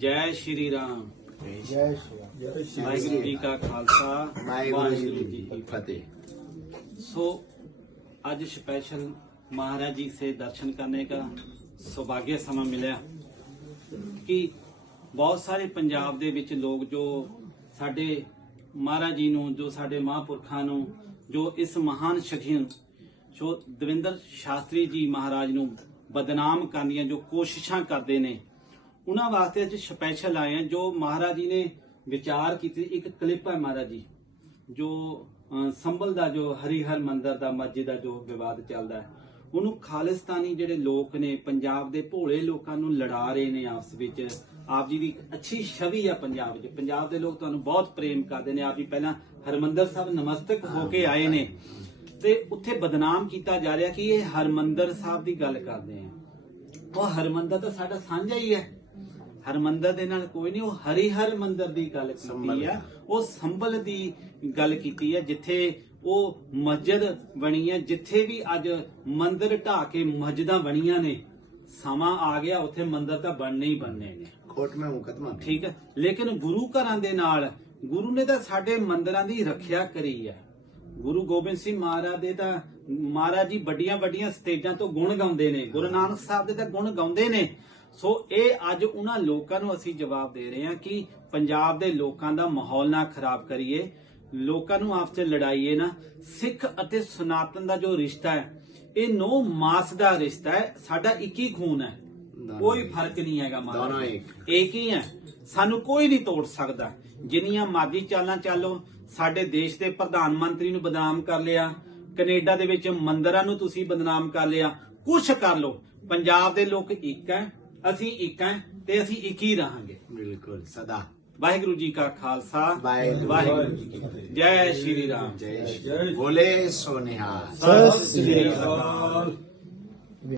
ਜੈ ਸ਼੍ਰੀ ਰਾਮ ਜੈ ਸ਼੍ਰੀ ਰਾਮ ਵਾਹਿਗੁਰੂ ਜੀ ਕਾ ਖਾਲਸਾ ਵਾਹਿਗੁਰੂ ਜੀ ਕੀ ਫਤਿਹ सो आज स्पेशल महाराज जी से दर्शन करने का सौभाग्य ਸਮਾਂ ਮਿਲਿਆ ਕਿ ਬਹੁਤ ਸਾਰੇ ਪੰਜਾਬ ਦੇ ਵਿੱਚ ਲੋਕ ਜੋ ਸਾਡੇ ਮਹਾਰਾਜ ਜੀ ਨੂੰ ਜੋ ਸਾਡੇ ਮਹਾਂਪੁਰਖਾਂ ਨੂੰ ਜੋ ਇਸ ਮਹਾਨ ਸ਼ਖੀਨ ਜੋ ਦਵਿੰਦਰ ਸ਼ਾਸਤਰੀ ਜੀ ਮਹਾਰਾਜ ਨੂੰ ਬਦਨਾਮ ਕਰਨ ਦੀਆਂ ਜੋ ਕੋਸ਼ਿਸ਼ਾਂ ਕਰਦੇ ਨੇ ਉਹਨਾਂ ਵਾਸਤੇ ਅੱਜ ਸਪੈਸ਼ਲ ਆਏ ਆ ਜੋ ਮਹਾਰਾਜ ਜੀ ਨੇ ਵਿਚਾਰ ਕੀਤੀ। ਇੱਕ ਕਲਿੱਪ ਹੈ ਮਹਾਰਾਜ ਜੀ, ਜੋ ਸੰਭਲ ਦਾ ਜੋ ਹਰੀਹਰ ਮੰਦਰ ਦਾ, ਮਸਜਿਦ ਦਾ ਜੋ ਵਿਵਾਦ ਚੱਲਦਾ ਹੈ, ਉਹਨੂੰ ਖਾਲਿਸਤਾਨੀ ਜਿਹੜੇ ਲੋਕ ਨੇ, ਪੰਜਾਬ ਦੇ ਭੋਲੇ ਲੋਕਾਂ ਨੂੰ ਲੜਾ ਰਹੇ ਨੇ ਆਪਸ ਵਿੱਚ। ਆਪ ਜੀ ਦੀ ਅੱਛੀ ਛਵੀ ਆ ਪੰਜਾਬ ਵਿੱਚ। ਪੰਜਾਬ ਦੇ ਲੋਕ ਤੁਹਾਨੂੰ ਬਹੁਤ ਪ੍ਰੇਮ ਕਰਦੇ ਨੇ। ਆਪ ਜੀ ਪਹਿਲਾਂ ਹਰਮੰਦਰ ਸਾਹਿਬ ਨਮਸਤਕ ਹੋ ਕੇ ਆਏ ਨੇ। ਤੇ ਉੱਥੇ ਬਦਨਾਮ ਕੀਤਾ ਜਾ ਰਿਹਾ ਕਿ ਇਹ ਹਰਮੰਦਰ ਸਾਹਿਬ ਦੀ ਗੱਲ ਕਰਦੇ ਆ। ਉਹ ਹਰਮੰਦਰ ਤਾਂ ਸਾਡਾ ਸਾਂਝਾ ਹੀ ਹੈ। ਹਰ ਹਰਮੰਦਰ ਦੇ ਨਾਲ ਕੋਈ ਨਹੀਂ ਉਹ ਹਰੀ ਹਰ ਮੰਦਰ ਦੀ ਗੱਲ ਕੀਤੀ ਆ। ਉਹ ਸੰਭਲ ਦੀ ਗੱਲ ਕੀਤੀ ਆ ਜਿੱਥੇ ਉਹ ਮਸਜਿਦ ਬਣੀ ਆ ਜਿੱਥੇ ਵੀ ਅੱਜ ਮੰਦਰ ਢਾ ਕੇ ਮਸਜਿਦਾਂ ਬਣੀਆਂ ਨੇ ਸਮਾਂ ਆ ਗਿਆ ਉੱਥੇ ਮੰਦਰ ਤਾਂ ਬਣਨੇ ਹੀ ਬਣਨੇ ਨੇ। ਕੋਰਟ ਮੈਂ ਮੁਕਦਮਾ ਠੀਕ ਹੈ ਲੇਕਿਨ ਗੁਰੂ ਘਰਾਂ ਦੇ ਨਾਲ ਗੁਰੂ ਨੇ ਤਾਂ ਸਾਡੇ ਮੰਦਰਾਂ ਦੀ ਰੱਖਿਆ ਕਰੀ ਆ। ਗੁਰੂ ਗੋਬਿੰਦ ਸਿੰਘ ਮਹਾਰਾਜ ਦੇ ਤਾਂ ਮਹਾਰਾਜ ਜੀ ਵੱਡੀਆਂ ਵੱਡੀਆਂ ਸਟੇਜਾਂ ਤੋਂ ਗੁਣ ਗਾਉਂਦੇ ਨੇ। ਗੁਰੂ ਨਾਨਕ ਸਾਹਿਬ ਦੇ ਤਾਂ ਗੁਣ ਗਾਉਂਦੇ ਨੇ। ਸੋ ਇਹ ਅੱਜ ਉਹਨਾਂ ਲੋਕਾਂ ਨੂੰ ਅਸੀਂ ਜਵਾਬ ਦੇ ਰਹੇ ਹਾਂ ਕਿ ਪੰਜਾਬ ਦੇ ਲੋਕਾਂ ਦਾ ਮਾਹੌਲ ਨਾ ਖਰਾਬ ਕਰੀਏ ਲੋਕਾਂ ਨੂੰ ਆਪਸ ਵਿੱਚ ਲੜਾਈਏ ਨਾ। ਸਿੱਖ ਅਤੇ ਸਨਾਤਨ ਦਾ ਜੋ ਰਿਸ਼ਤਾ ਹੈ ਇਹ ਨੋ ਮਾਸ ਦਾ ਰਿਸ਼ਤਾ ਹੈ ਸਾਡਾ ਇੱਕ ਹੀ ਖੂਨ ਹੈ। ਕੋਈ। ਫ਼ਰਕ ਨਹੀਂ ਹੈਗਾ ਇੱਕ। ਇੱਕ ਹੀ ਹੈ। ਸਾਨੂੰ ਕੋਈ ਨਹੀਂ ਤੋੜ ਸਕਦਾ। ਜਿੰਨੀਆਂ ਮਾਦੀ ਚਾਲਾਂ ਚਾਲੋ ਸਾਡੇ ਦੇਸ਼ ਦੇ ਪ੍ਰਧਾਨ ਮੰਤਰੀ ਨੂੰ ਬਦਨਾਮ ਕਰ ਲਿਆ ਕੈਨੇਡਾ ਦੇ ਵਿੱਚ ਮੰਦਰਾਂ ਨੂੰ ਤੁਸੀਂ ਬਦਨਾਮ ਕਰ ਲਿਆ ਕੁਛ ਕਰ ਲੋ ਪੰਜਾਬ ਦੇ ਲੋਕ ਇੱਕ ਹੈ। ਅਸੀਂ ਇੱਕ ਹਾਂ ਤੇ ਅਸੀਂ ਇੱਕ ਹੀ ਰਹਾਂਗੇ। ਬਿਲਕੁਲ। ਸਦਾ। ਵਾਹਿਗੁਰੂ ਜੀ ਕਾ ਖਾਲਸਾ। ਵਾਹਿਗੁਰੂ ਜੀ ਕੀ ਫਤਿਹ। ਜੈ ਸ਼੍ਰੀ ਰਾਮ। ਜੈ ਸ਼੍ਰੀ ਭੋਲੇ ਸੋਨਿਹਾਲ। ਸਤਿ ਸ੍ਰੀ ਅਕਾਲ।